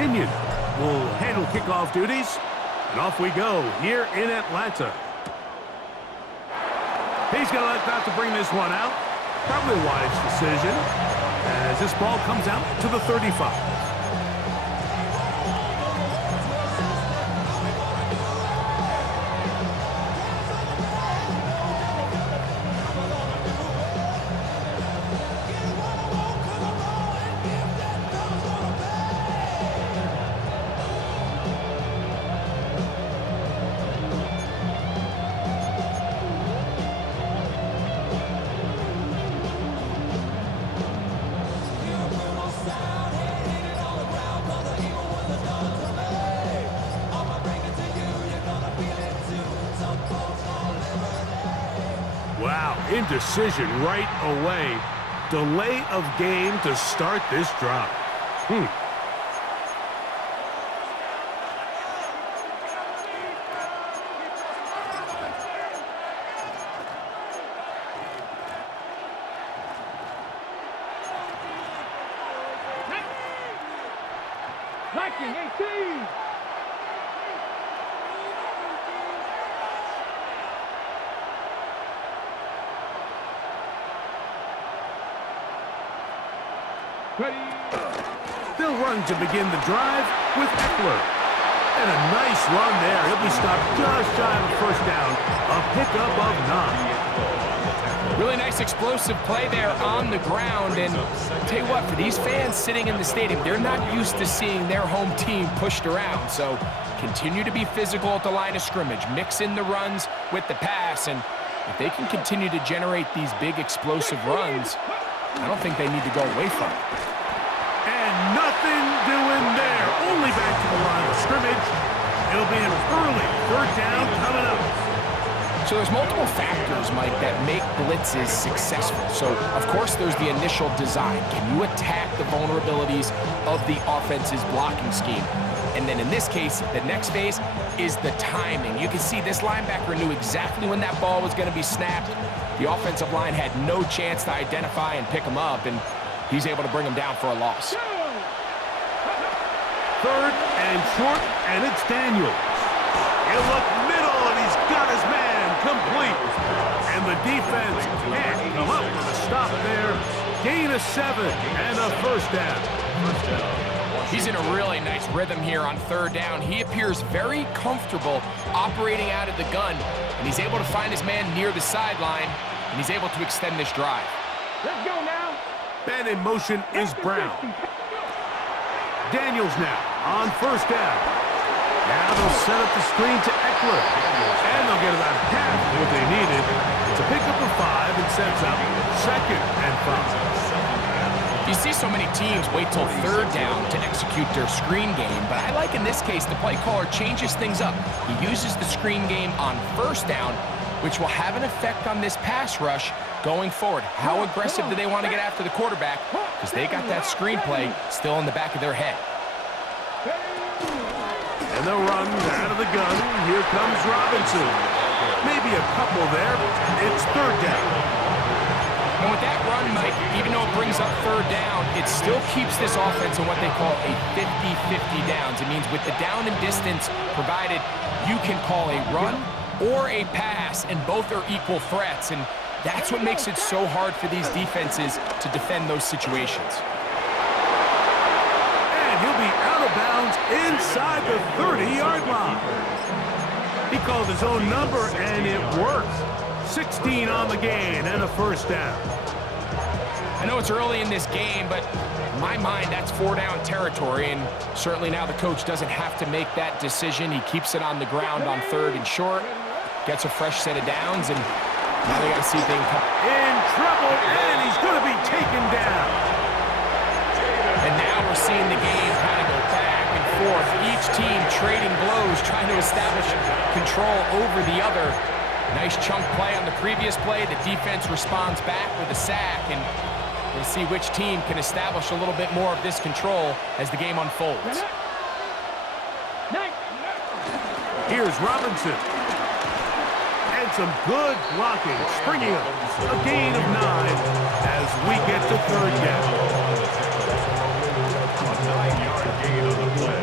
Pinion will handle kickoff duties. And off we go here in Atlanta. He's going to let that to bring this one out. Probably a wise decision as this ball comes out to the 35. Wow, indecision right away. Delay of game to start this drive. They'll run to begin the drive with Eckler. And a nice run there. He'll be stopped just shy of a first down. A pickup of 9. Really nice explosive play there on the ground. And I'll tell you what, for these fans sitting in the stadium, they're not used to seeing their home team pushed around. So continue to be physical at the line of scrimmage. Mix in the runs with the pass. And if they can continue to generate these big explosive runs, I don't think they need to go away from it. And nothing doing there. Only back to the line of scrimmage. It'll be an early third down coming up. So there's multiple factors, Mike, that make blitzes successful. So, of course, there's the initial design. Can you attack the vulnerabilities of the offense's blocking scheme? And then in this case, the next phase is the timing. You can see this linebacker knew exactly when that ball was going to be snapped. The offensive line had no chance to identify and pick him up, and he's able to bring him down for a loss. Third and short, and it's Daniels. He'll look middle, and he's got his man complete. And the defense can't come up with a stop there. Gain of 7 and a first down. He's in a really nice rhythm here on third down. He appears very comfortable operating out of the gun, and he's able to find his man near the sideline, and he's able to extend this drive. Let's go now. And in motion is Brown. Daniels now on first down. Now they'll set up the screen to Eckler. And they'll get about half of what they needed. It's a pickup of 5 and sets up 2nd and 5. You see so many teams wait till third down to execute their screen game, but I like in this case the play caller changes things up. He uses the screen game on first down, which will have an effect on this pass rush going forward. How aggressive do they want to get after the quarterback? Because they got that screenplay still in the back of their head. And they'll run out of the gun. Here comes Robinson. Maybe a couple there. It's third down. And with that run, Mike, even though it brings up third down, it still keeps this offense in what they call a 50-50 downs. It means with the down and distance provided, you can call a run or a pass, and both are equal threats. And that's what makes it so hard for these defenses to defend those situations. And he'll be out of bounds inside the 30-yard line. He called his own number, and it worked. 16 on the gain and a first down. I know it's early in this game, but in my mind, that's 4-down territory, and certainly now the coach doesn't have to make that decision. He keeps it on the ground on third and short, gets a fresh set of downs, and now they got to see if they can come. In trouble, and he's going to be taken down. And now we're seeing the game kind of go back and forth. Each team trading blows, trying to establish control over the other. Nice chunk play on the previous play. The defense responds back with a sack, and we'll see which team can establish a little bit more of this control as the game unfolds. Here's Robinson. And some good blocking, springing up. A gain of 9 as we get to third down. 9-yard gain on the play.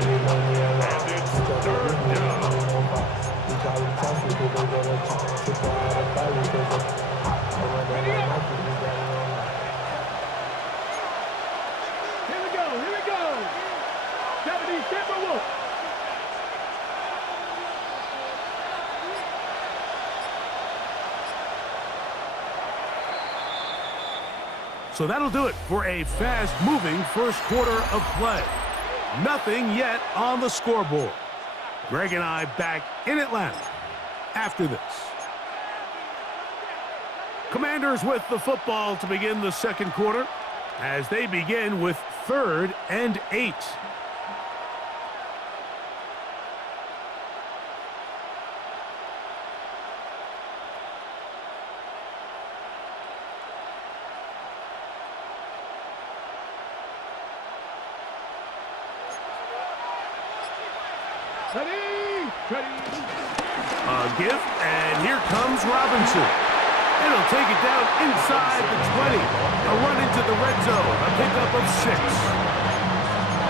So that'll do it for a fast-moving first quarter of play. Nothing yet on the scoreboard. Greg and I back in Atlanta after this. Commanders with the football to begin the second quarter as they begin with 3rd and 8. A give, and here comes Robinson. It'll take it down inside the 20. A run into the red zone, a pickup of 6.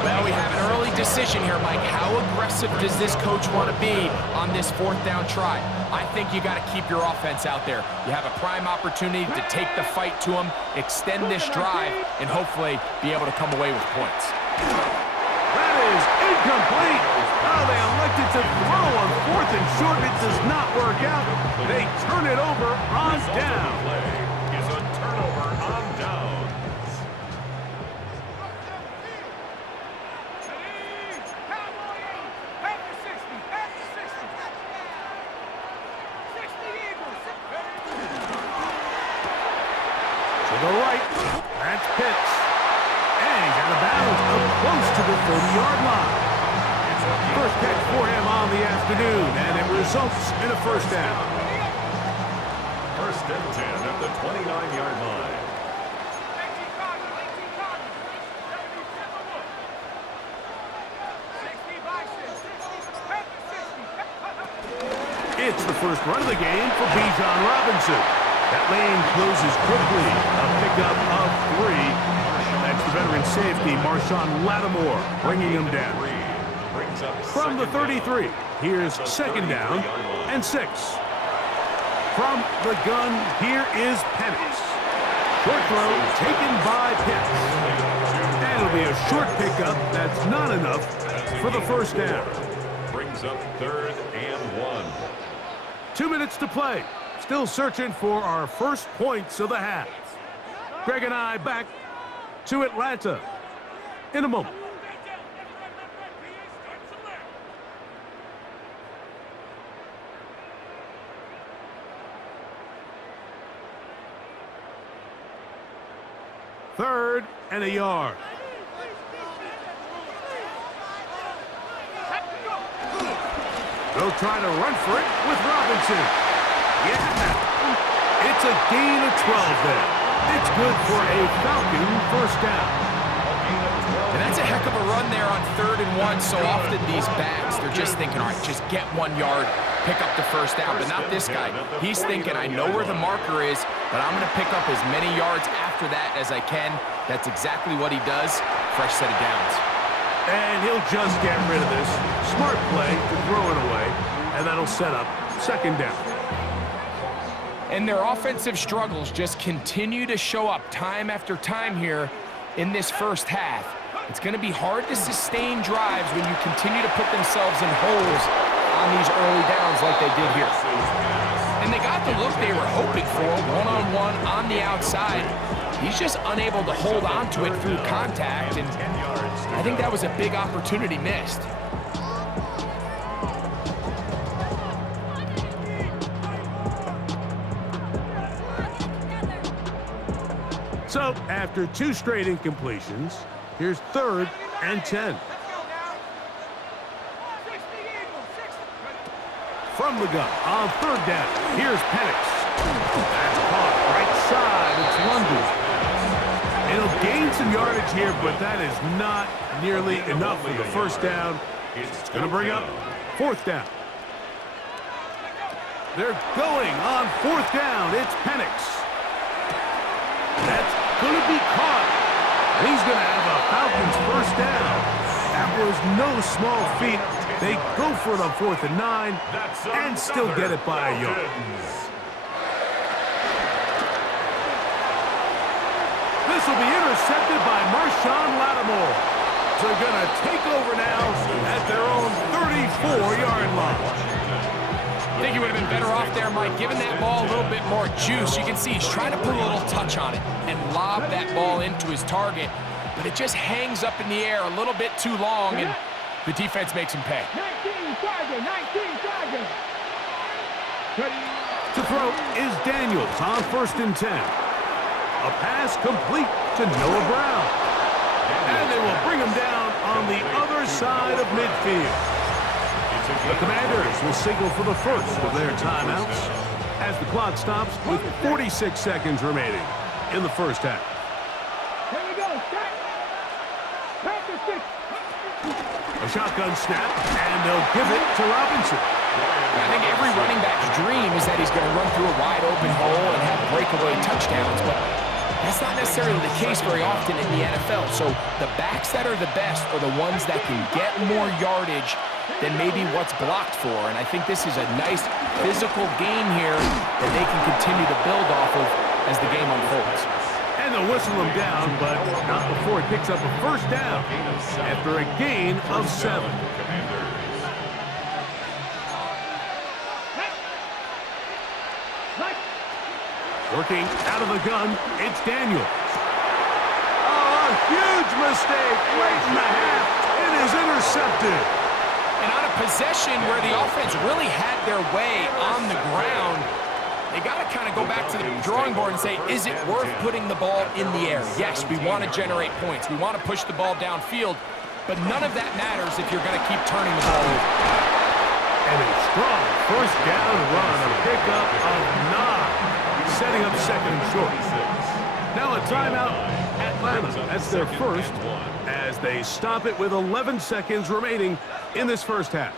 Well, we have an early decision here, Mike. How aggressive does this coach want to be on this 4th down try? I think you got to keep your offense out there. You have a prime opportunity to take the fight to them, extend this drive, and hopefully be able to come away with points. That is incomplete. Oh, they elected to throw on 4th and short. It does not work out. They turn it over on down. Is a turnover on downs. To the right, that's Pitts. And he's out of bounds up close to the 30-yard line. First catch for him on the afternoon, and it results in a first down. 1st and 10 at the 29-yard line. It's the first run of the game for Bijan Robinson. That lane closes quickly. A pickup of 3. That's the veteran safety, Marshawn Lattimore, bringing him down. From the 33, here's 2nd down and 6. From the gun, here is Penix. Short throw taken by Pitts. And it'll be a short pickup. That's not enough for the first down. Brings up 3rd and 1. 2 minutes to play. Still searching for our first points of the half. Greg and I back to Atlanta in a moment. Third and a yard. They'll try to run for it with Robinson. Yeah, it's a gain of 12 there. It's good for a Falcon first down. And that's a heck of a run there on 3rd and 1. So often these backs, they're just thinking, all right, just get 1 yard, pick up the first down. But not this guy. He's thinking, I know where the marker is, but I'm going to pick up as many yards after that as I can. That's exactly what he does. Fresh set of downs. And he'll just get rid of this. Smart play to throw it away, and that'll set up 2nd down. And their offensive struggles just continue to show up time after time here in this first half. It's going to be hard to sustain drives when you continue to put themselves in holes on these early downs like they did here. And they got the look they were hoping for, one-on-one on the outside. He's just unable to hold on to it through contact, and I think that was a big opportunity missed. So, after 2 straight incompletions, here's 3rd and 10. From the gun on 3rd down, here's Penix. That's caught right side. It's London. It'll gain some yardage here, but that is not nearly enough for the first down. It's going to bring up 4th down. They're going on 4th down. It's Penix. That's going to be caught. He's going to have a Falcons first down. That was no small feat. They go for it on 4th and 9 and still get it by a yard. This will be intercepted by Marshawn Lattimore. They're going to take over now line. I think he would have been better off there, Mike, giving that ball a little bit more juice. You can see he's trying to put a little touch on it and lob that ball into his target, but it just hangs up in the air a little bit too long, and the defense makes him pay. 19 target. To throw is Daniels on 1st and 10. A pass complete to Noah Brown. And they will bring him down on the other side of midfield. The Commanders will signal for the first of their timeouts as the clock stops with 46 seconds remaining in the first half. Here we go. Start. Practice six. A shotgun snap, and they'll give it to Robinson. I think every running back's dream is that he's going to run through a wide open hole and have breakaway touchdowns, but that's not necessarily the case very often in the NFL. So the backs that are the best are the ones that can get more yardage than maybe what's blocked for. And I think this is a nice physical game here that they can continue to build off of as the game unfolds. And they'll whistle him down, but not before he picks up a first down after a gain of 7. Working out of the gun, it's Daniels. Oh, a huge mistake late in the half. It is intercepted. And on a possession where the offense really had their way on the ground, they got to kind of go back to the drawing board and say, is it worth putting the ball in the air? Yes, we want to generate points. We want to push the ball downfield, but none of that matters if you're going to keep turning the ball over. And a strong first down run, a pickup of 9. Setting up second and short. Now a timeout, Atlanta. That's their first as they stop it with 11 seconds remaining in this first half.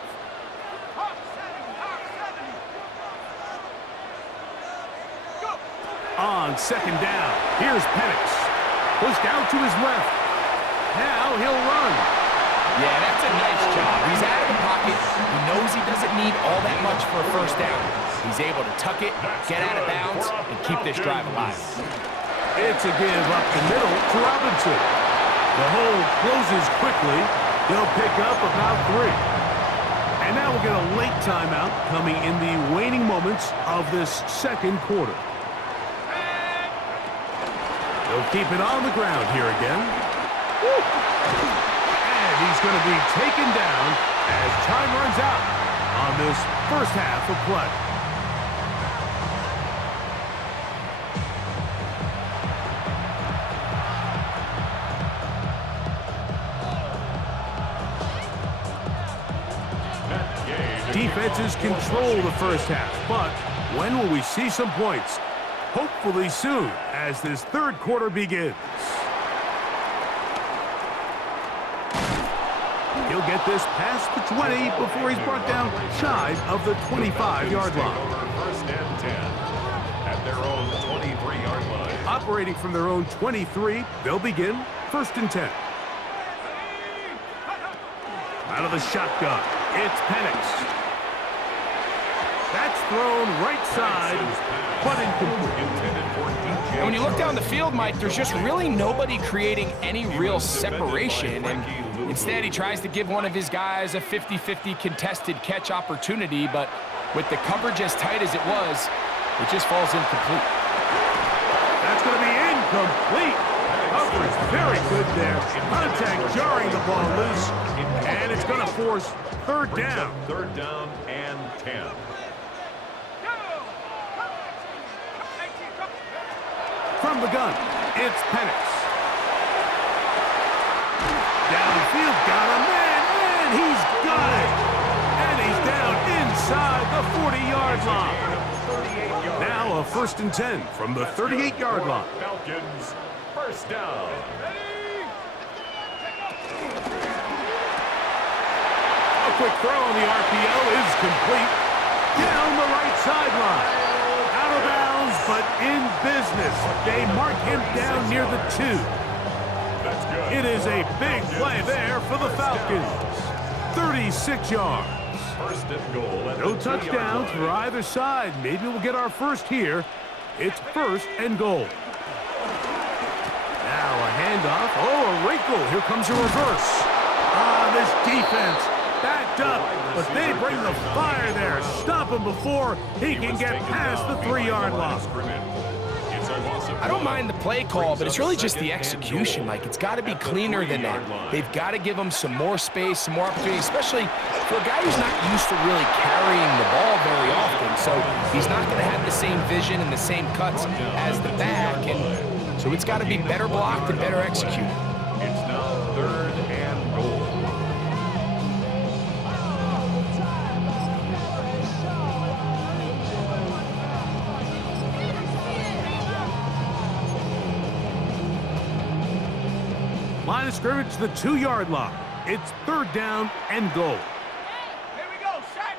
On second down, here's Penix. Pushed out to his left. Now he'll run. Yeah, that's a nice job. He's out of the pocket. He knows he doesn't need all that much for a first down. He's able to tuck it, get out of bounds, and keep this drive alive. It's a give up the middle to Robinson. The hole closes quickly. They'll pick up about 3. And now we'll get a late timeout coming in the waning moments of this second quarter. They'll keep it on the ground here again. Woo! And he's going to be taken down as time runs out on this first half of play. Defenses control the first half, but when will we see some points? Hopefully soon, as this third quarter begins. He'll get this past the 20 before he's brought down shy of the 25-yard line. First and 10 at their own 23-yard line. Operating from their own 23, they'll begin 1st and 10. Out of the shotgun, it's Penix. That's thrown right side, but incomplete. And when you look down the field, Mike, there's just really nobody creating any real separation. And instead, he tries to give one of his guys a 50-50 contested catch opportunity, but with the coverage as tight as it was, it just falls incomplete. That's going to be incomplete. Coverage very good there. Contact jarring the ball loose, and it's going to force third down. Third down and 10. From the gun, it's Penix. Downfield, got a man, and he's got it. And he's down inside the 40-yard line. Now a 1st and 10 from the 38-yard line. Falcons, first down. A quick throw on the RPO is complete. Down the right sideline. Out of bounds, but in business. They mark him down near the 2. That's good. It is a big play there for the Falcons. 36 yards. First and goal. No touchdowns for either side. Maybe we'll get our first here. It's 1st and goal. Now a handoff. Oh, a wrinkle. Here comes a reverse. This defense back backed up, but they bring the fire there. Stop him before he can get past the 3-yard line. I don't mind the play call, but it's really just the execution, Mike. It's got to be cleaner than that. They've got to give him some more space, some more opportunity, especially for a guy who's not used to really carrying the ball very often. So he's not going to have the same vision and the same cuts as the back, and so it's got to be better blocked and better executed. It's now 3rd and goal. Line of scrimmage to the 2-yard line. It's 3rd down and goal. Here we go, shot.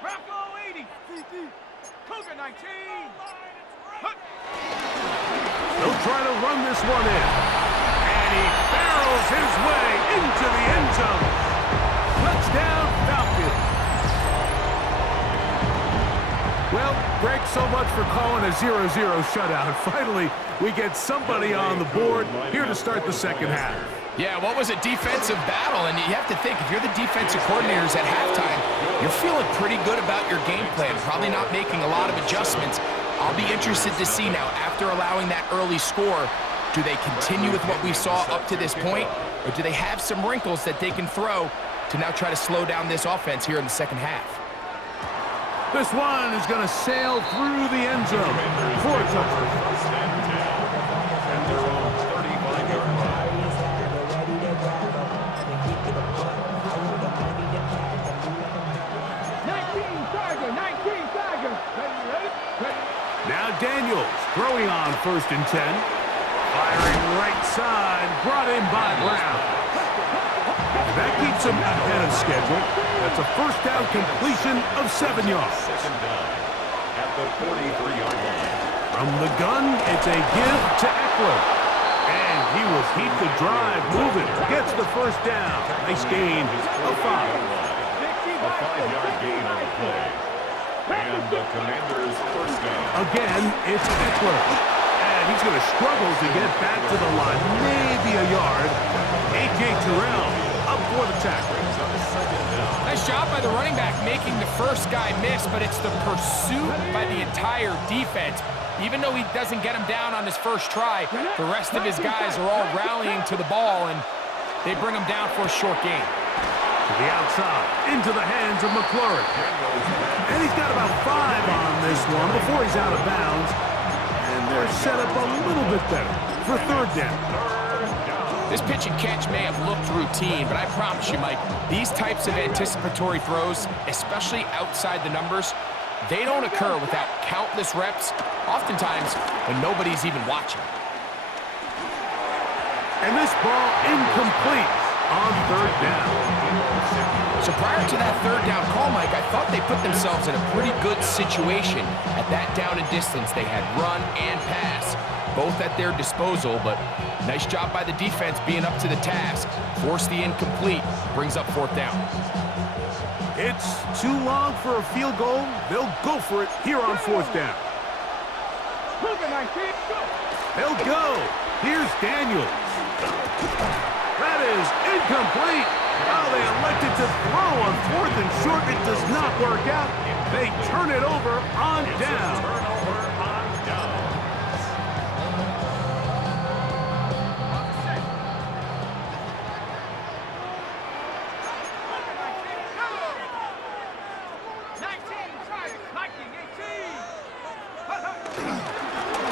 Bronco 80. Cougar 19. They'll try to run this one in. And he barrels his way into the end zone. Touchdown, Falcons. Well, Greg, so much for calling a 0-0 shutout. Finally, we get somebody on the board here to start the second half. Yeah, what was a defensive battle? And you have to think, if you're the defensive coordinators at halftime, you're feeling pretty good about your game plan, probably not making a lot of adjustments. I'll be interested to see now, after allowing that early score, do they continue with what we saw up to this point, or do they have some wrinkles that they can throw to now try to slow down this offense here in the second half? This one is going to sail through the end zone for a touchdown. And they're on 35-yard line. 19 Tiger. Ready? Now Daniels throwing on 1st and 10. Firing right side, brought in by Brown. And that keeps him ahead of schedule. That's a 1st down completion of 7 yards. 2nd down at the 43-yard line. From the gun, it's a give to Eckler. And he will keep the drive moving. Gets the 1st down. Nice gain of 5. A 5-yard gain on the play. And the Commanders' 1st down. Again, it's Eckler. And he's going to struggle to get back to the line. Maybe a yard. A.J. Terrell up for the tackle. Nice job by the running back making the first guy miss, but it's the pursuit by the entire defense. Even though he doesn't get him down on his first try, the rest of his guys are all rallying to the ball, and they bring him down for a short gain. To the outside, into the hands of McLaurin. And he's got about 5 on this one before he's out of bounds. And they're set up a little bit better for 3rd down. This pitch and catch may have looked routine, but I promise you, Mike, these types of anticipatory throws, especially outside the numbers, they don't occur without countless reps, oftentimes when nobody's even watching. And this ball incomplete on 3rd down. So prior to that 3rd down call, Mike, I thought they put themselves in a pretty good situation at that down and distance. They had run and pass, both at their disposal, but nice job by the defense being up to the task. Force the incomplete, brings up 4th down. It's too long for a field goal. They'll go for it here on 4th down. Cougar 19. Go. They'll go. Here's Daniels. That is incomplete. Oh, they elected to throw on 4th and short. It does not work out. They turn it over on down. Turnover on down.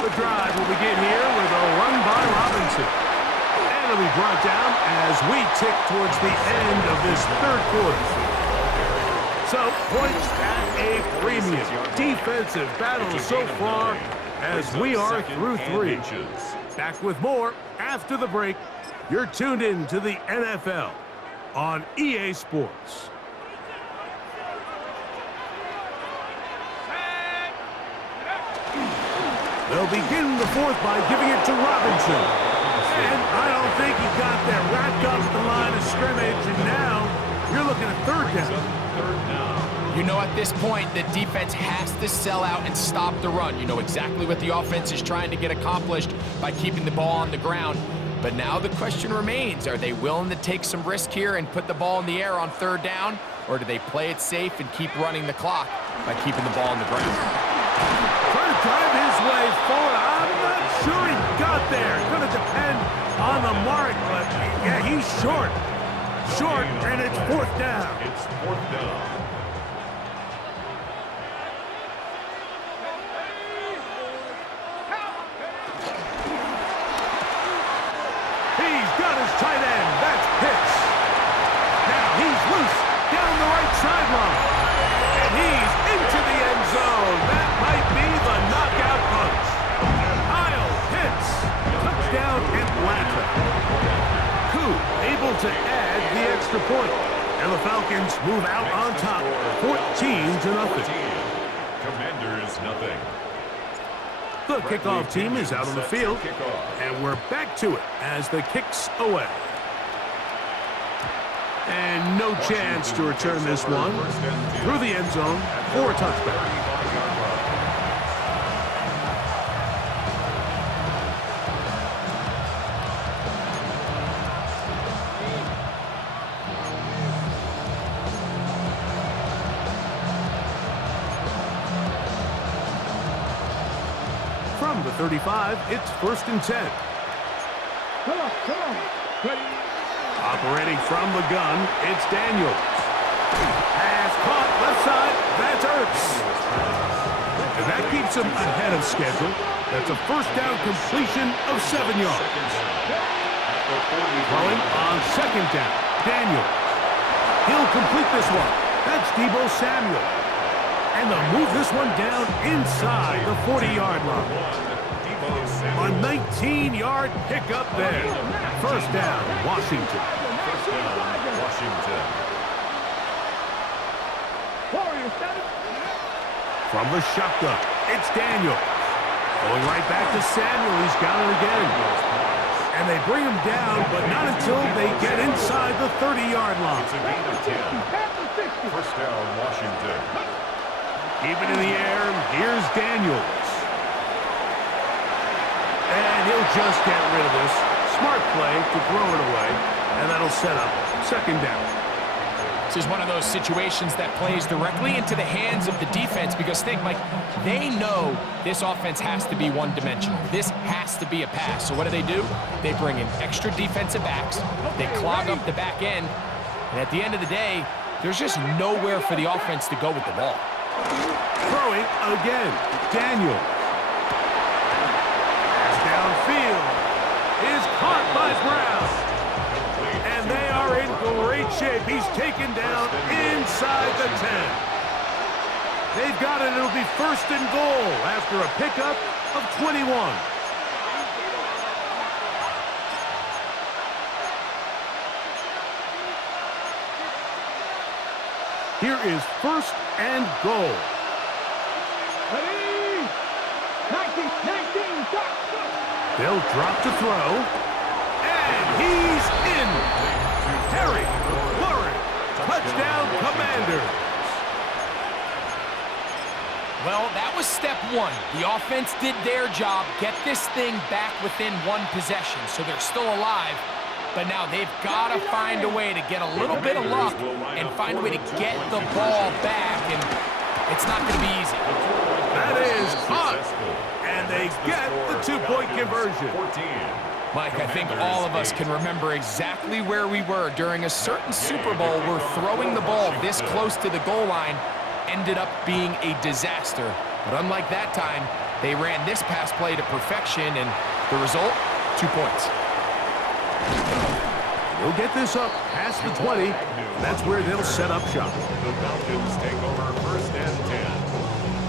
The drive will begin here with a run by Robinson. And it'll be brought down as we tick towards the end of this 3rd quarter. So, points at a premium. Defensive battle so far as we are through 3. Back with more after the break. You're tuned in to the NFL on EA Sports. They'll begin the 4th by giving it to Robinson. And I don't think he got there. Wrapped up at the line of scrimmage, and now you're looking at 3rd down. You know, at this point, the defense has to sell out and stop the run. You know exactly what the offense is trying to get accomplished by keeping the ball on the ground. But But now the question remains, are they willing to take some risk here and put the ball in the air on 3rd down, or do they play it safe and keep running the clock by keeping the ball on the ground? Trying to drive his way forward. I'm not sure he got there. Going to depend on the mark, but yeah, he's short. Short, and it's 4th down. It's 4th down. He's got his tight end. That's Pitts. Now he's loose down the right sideline. And he's into the end zone. That might be the knockout punch. Kyle Pitts. Touchdown Atlanta. Koo able to add the extra point. And the Falcons move out on top, 14-0. Commanders, nothing. The kickoff team is out on the field, and we're back to it as the kick's away. And no chance to return this one through the end zone for a touchback. From the 35, it's 1st and 10. Come on. Ready. Operating from the gun, it's Daniels. Pass caught left side, that's Ertz. And that keeps him ahead of schedule. That's a 1st down completion of 7 yards. Throwing on 2nd down, Daniels. He'll complete this one. That's Deebo Samuel. And they'll move this one down inside the 40-yard line. A 19-yard pickup there. 1st down, Washington. From the shotgun, it's Daniel. Going right back to Samuel. He's got it again. And they bring him down, but not until they get inside the 30-yard line. It's a gain of 10. 1st down, Washington. Keep it in the air. Here's Daniels. And he'll just get rid of this. Smart play to throw it away. And that'll set up 2nd down. This is one of those situations that plays directly into the hands of the defense because think, Mike, they know this offense has to be one-dimensional. This has to be a pass. So what do? They bring in extra defensive backs. They clog up the back end. And at the end of the day, there's just nowhere for the offense to go with the ball. Throwing again. Daniel. Pass downfield is caught by Brown. And they are in great shape. He's taken down inside the 10. They've got it. It'll be 1st and goal after a pickup of 21. Here is 1st and goal. Ready. 19, stop. They'll drop to throw. And he's in. Harry Flurry. Touchdown, Commanders. Well, that was step 1. The offense did their job, get this thing back within 1 possession, so they're still alive. But now they've got to find a way to get a little bit of luck and find a way to get the ball back, and it's not going to be easy. That is hot, and they get the 2-point conversion. Mike, I think all of us can remember exactly where we were during a certain Super Bowl where throwing the ball this close to the goal line ended up being a disaster. But unlike that time, they ran this pass play to perfection, and the result, 2 points. They'll get this up past the 20. That's where they'll set up shop. The Falcons take over 1st and 10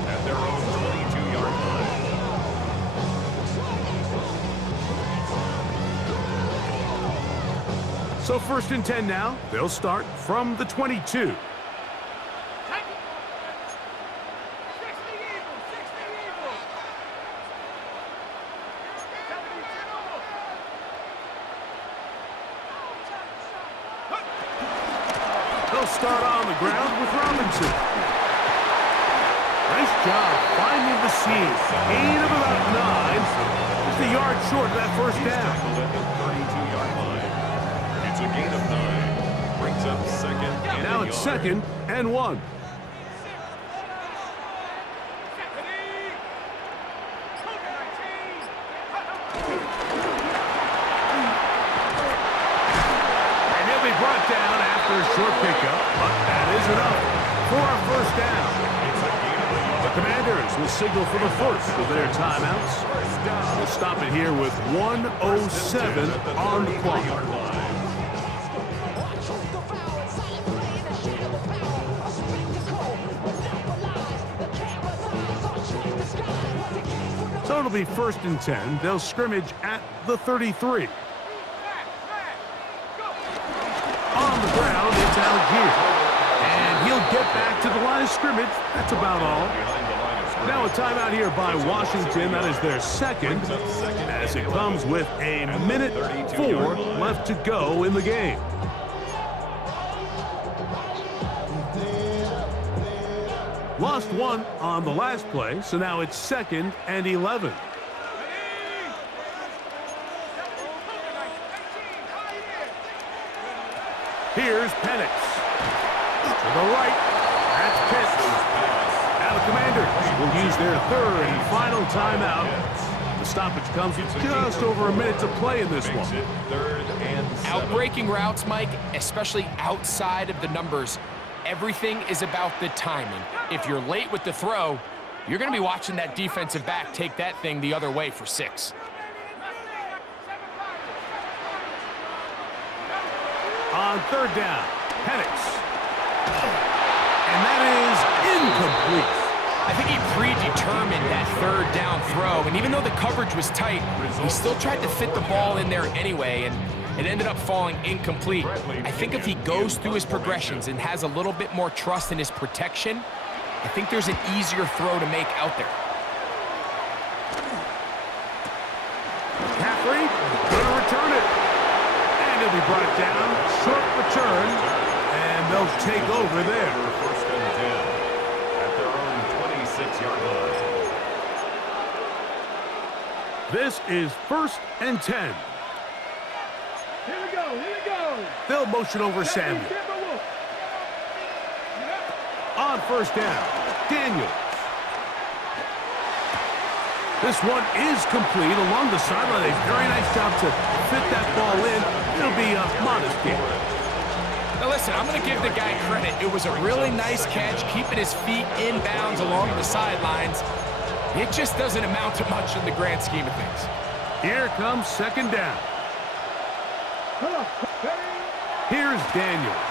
at their own 22-yard line. So 1st and 10 now. They'll start from the 22. They'll start on the ground with Robinson. Nice job finding the seam. Gain of about 9. Just a yard short of that 1st down. now it's 2nd and 1. Brought down after a short pickup, but that is enough for a first down. The Commanders will signal for the first of their timeouts. We'll stop it here with 1:07 on the clock. So it'll be 1st and 10. They'll scrimmage at the 33. On the ground, it's Algier. And he'll get back to the line of scrimmage. That's about all. Now a timeout here by Washington. That is their 2nd, as it comes with a minute 4 left to go in the game. Lost 1 on the last play, so now it's 2nd and 11. Here's Penix. To the right. That's Pitts. Now the Commanders will use their 3rd and final timeout. The stoppage comes with just over a minute to play in this one. Outbreaking routes, Mike, especially outside of the numbers, everything is about the timing. If you're late with the throw, you're going to be watching that defensive back take that thing the other way for 6. On 3rd down, Penix. And that is incomplete. I think he predetermined that 3rd down throw, and even though the coverage was tight, he still tried to fit the ball in there anyway, and it ended up falling incomplete. I think if he goes through his progressions and has a little bit more trust in his protection, I think there's an easier throw to make out there. McCaffrey gonna return it. And he'll be brought down. Short return. And they'll take over there. 1st and 10 at their own 26-yard line. This is 1st and 10. Here we go. Here we go. They'll motion over Samuel. On 1st down, Daniels. This one is complete along the sideline. A very nice job to fit that ball in. It'll be a modest gain. Now listen, I'm going to give the guy credit. It was a really nice catch, keeping his feet in bounds along the sidelines. It just doesn't amount to much in the grand scheme of things. Here comes 2nd down. Here's Daniels.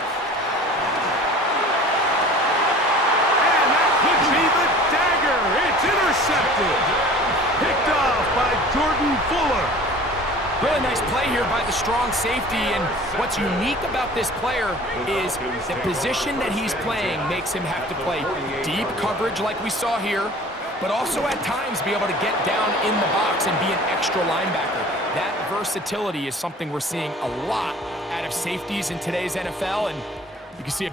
And that could be the dagger. It's intercepted. Picked off by Jordan Fuller. Really nice play here by the strong safety, and what's unique about this player is the position that he's playing makes him have to play deep coverage like we saw here, but also at times be able to get down in the box and be an extra linebacker. That versatility is something we're seeing a lot out of safeties in today's NFL, and you can see it.